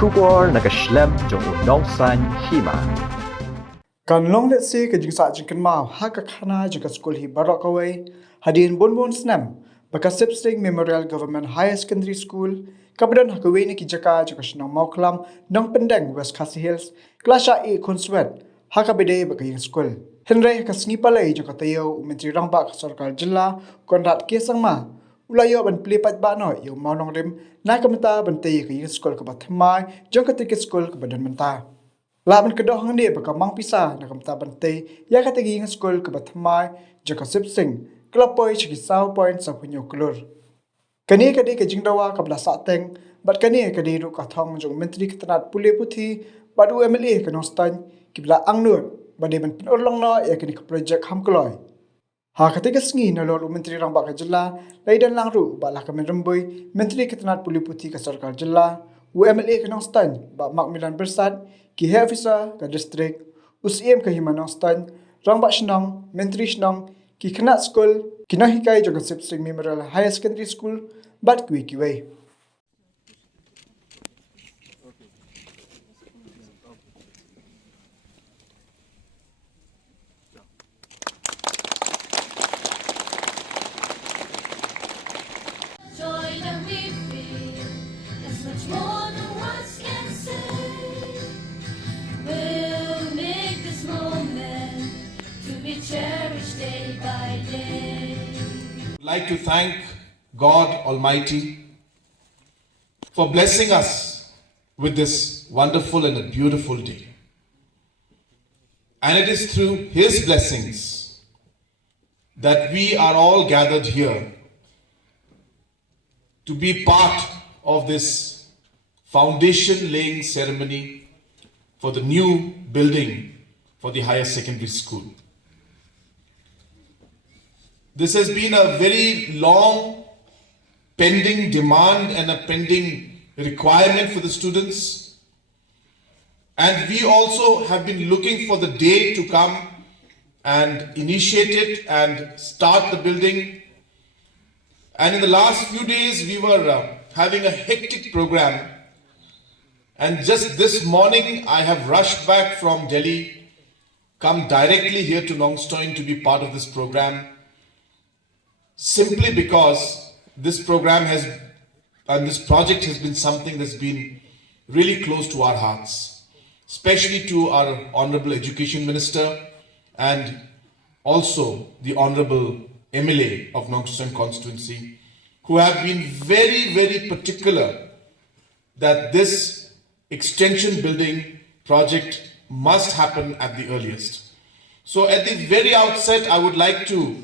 Shubor nakaslem jong nongsan Hima. Kan long let's say ke jingsa jingkan mau haka khana jika school hi barok away hadin bon snam baka Sibsingh Memorial Government Higher Secondary School kabadan hakaway ni kijaka jika shnang mau klam nang pendeng West Khasi Hills klasha e konswet haka bede baka yung school henry ka snipalay jika tayo menteri rangba ka sarkar jilla Conrad kesangma ulayo ban plipat ba no yung Mawnongrim na kamata bantay ka yung school ka batmay jong ka ticket school ka badan menta Laban kedoh hang ni baka mang pisa na kamta bantay ya katagi ng school ka batmay jaka Sibsingh klapoy chiki saw point sa punyo klur. Kani kadi ka Jingdawa kabla Sahteng bat kani kadi ru ka thong jong menteri ketanat puli puthi badu MLA ka nostan kibla angnut bade ban pinurlong no ya kani ka project hamkloy. Ha katiga sngi na lor menteri rang baka jilla laidan lang ru bala ka menremboy menteri ketanat puli puthi ka sarkar jilla UMLA ka nostan ba Macmillan Bersat ki officer ka district UCM ka Hima nostan rang bak shnang menteri shnang ki kena school kinahikai jaga Sibsingh Memorial Higher Secondary School bat kiway. Joy that we feel is much more than words can say. We'll make this moment to be cherished day by day. I'd like to thank God Almighty for blessing us with this wonderful and a beautiful day. And it is through His blessings that we are all gathered here to be part of this foundation laying ceremony for the new building for the higher secondary school. This has been a very long pending demand and a pending requirement for the students. And we also have been looking for the day to come and initiate it and start the building. And in the last few days, we were having a hectic program. And just this morning, I have rushed back from Delhi, come directly here to Nongstoin to be part of this program, simply because this program has, and this project has been something that's been really close to our hearts, especially to our Honorable Education Minister and also the Honorable MLA of Nongstoin constituency, who have been very, very particular that this extension building project must happen at the earliest. So at the very outset, I would like to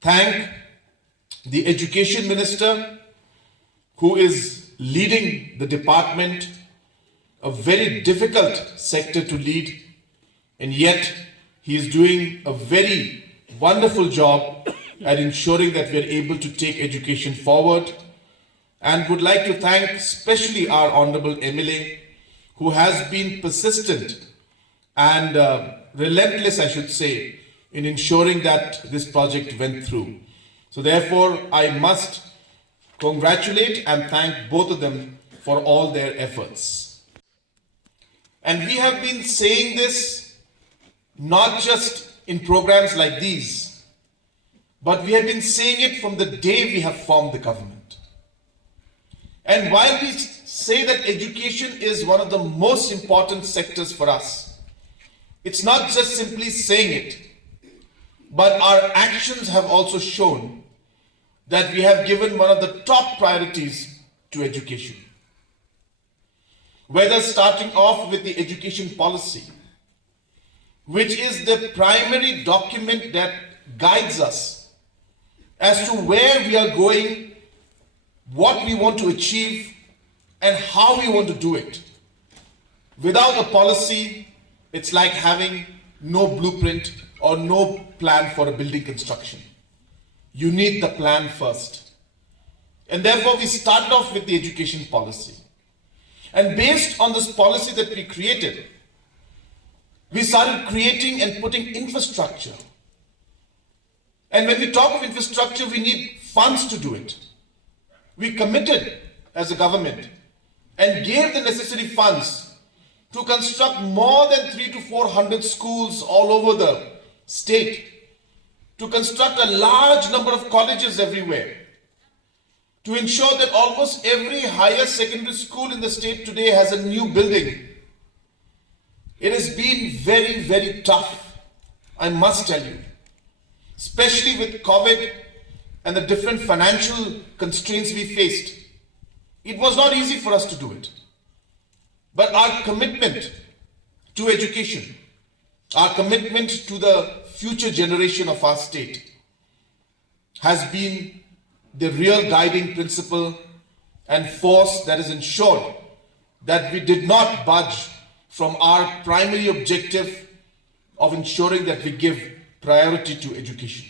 thank the Education Minister, who is leading the department, a very difficult sector to lead, and yet he is doing a very wonderful job at ensuring that we are able to take education forward. And would like to thank especially our Honorable MLA, who has been persistent and relentless, I should say, in ensuring that this project went through. So therefore, I must congratulate and thank both of them for all their efforts. And we have been saying this not just in programs like these, but we have been saying it from the day we have formed the government. And while we say that education is one of the most important sectors for us, it's not just simply saying it, but our actions have also shown that we have given one of the top priorities to education. Whether starting off with the education policy, which is the primary document that guides us as to where we are going, what we want to achieve, and how we want to do it. Without a policy, it's like having no blueprint or no plan for a building construction. You need the plan first. And therefore, we started off with the education policy. And based on this policy that we created, we started creating and putting infrastructure. And when we talk of infrastructure, we need funds to do it. We committed as a government and gave the necessary funds to construct more than 300 to 400 schools all over the state, to construct a large number of colleges everywhere, to ensure that almost every higher secondary school in the state today has a new building. It has been very, very tough, I must tell you, especially with COVID and the different financial constraints we faced. It was not easy for us to do it. But our commitment to education, our commitment to the future generation of our state has been the real guiding principle and force that has ensured that we did not budge from our primary objective of ensuring that we give priority to education.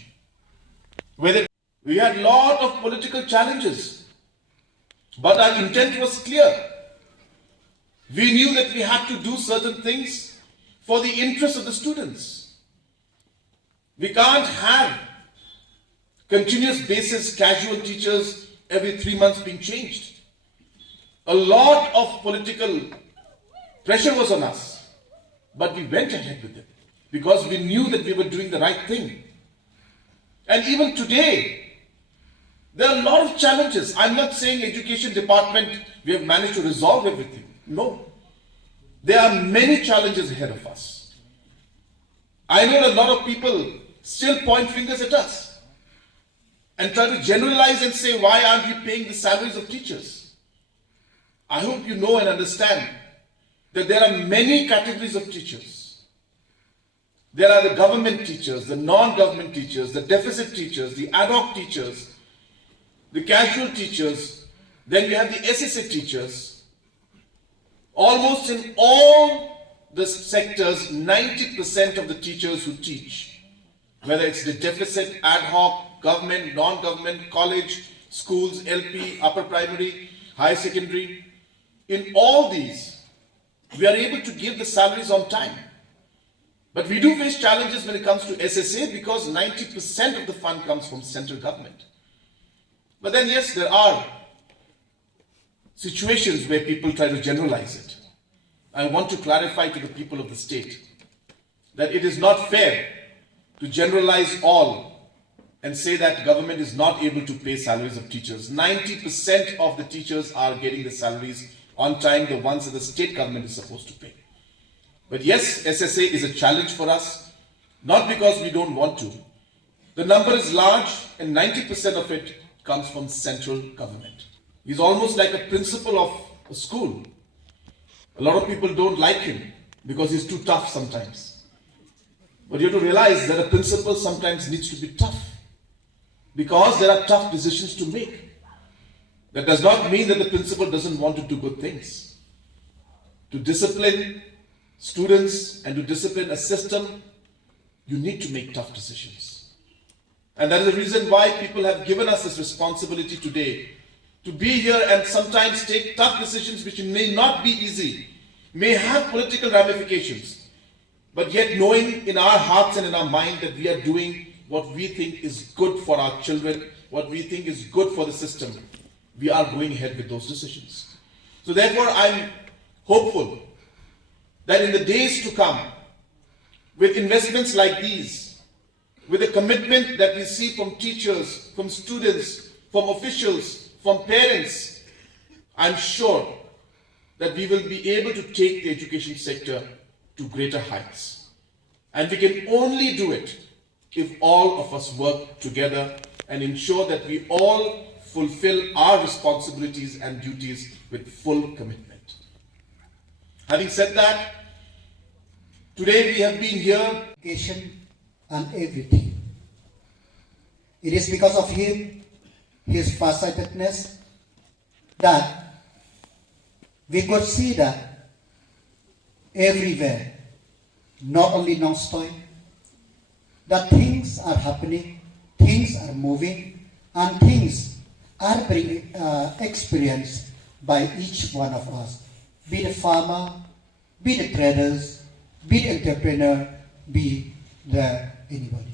Whether we had a lot of political challenges, but our intent was clear. We knew that we had to do certain things for the interest of the students. We can't have continuous basis casual teachers every 3 months being changed. A lot of political pressure was on us, but we went ahead with it because we knew that we were doing the right thing. And even today, there are a lot of challenges. I'm not saying education department, we have managed to resolve everything. No. There are many challenges ahead of us. I know a lot of people still point fingers at us and try to generalize and say, why aren't we paying the salaries of teachers? I hope you know and understand that there are many categories of teachers. There are the government teachers, the non-government teachers, the deficit teachers, the ad hoc teachers, the casual teachers, then you have the SSA teachers. Almost in all the sectors, 90% of the teachers who teach, whether it's the deficit, ad hoc, government, non-government, college, schools, LP, upper primary, higher secondary, in all these, we are able to give the salaries on time. But we do face challenges when it comes to SSA because 90% of the fund comes from central government. But then yes, there are situations where people try to generalize it. I want to clarify to the people of the state that it is not fair to generalize all and say that government is not able to pay salaries of teachers. 90% of the teachers are getting the salaries on time, the ones that the state government is supposed to pay. But yes, SSA is a challenge for us, not because we don't want to. The number is large and 90% of it comes from central government. He's almost like a principal of a school. A lot of people don't like him because he's too tough sometimes. But you have to realize that a principal sometimes needs to be tough because there are tough decisions to make. That does not mean that the principal doesn't want to do good things. To discipline students and to discipline a system, you need to make tough decisions. And that is the reason why people have given us this responsibility today to be here and sometimes take tough decisions which may not be easy, may have political ramifications, but yet knowing in our hearts and in our mind that we are doing what we think is good for our children, what we think is good for the system, we are going ahead with those decisions. So therefore, I'm hopeful that in the days to come, with investments like these, with the commitment that we see from teachers, from students, from officials, from parents, I'm sure that we will be able to take the education sector to greater heights. And we can only do it if all of us work together and ensure that we all fulfill our responsibilities and duties with full commitment. Having said that, today we have been here education and everything. It is because of him, his farsightedness, that we could see that everywhere, not only Nongstoy, that things are happening, things are moving, and things are being experienced by each one of us, be the farmer, be the traders, be the entrepreneur, be the anybody.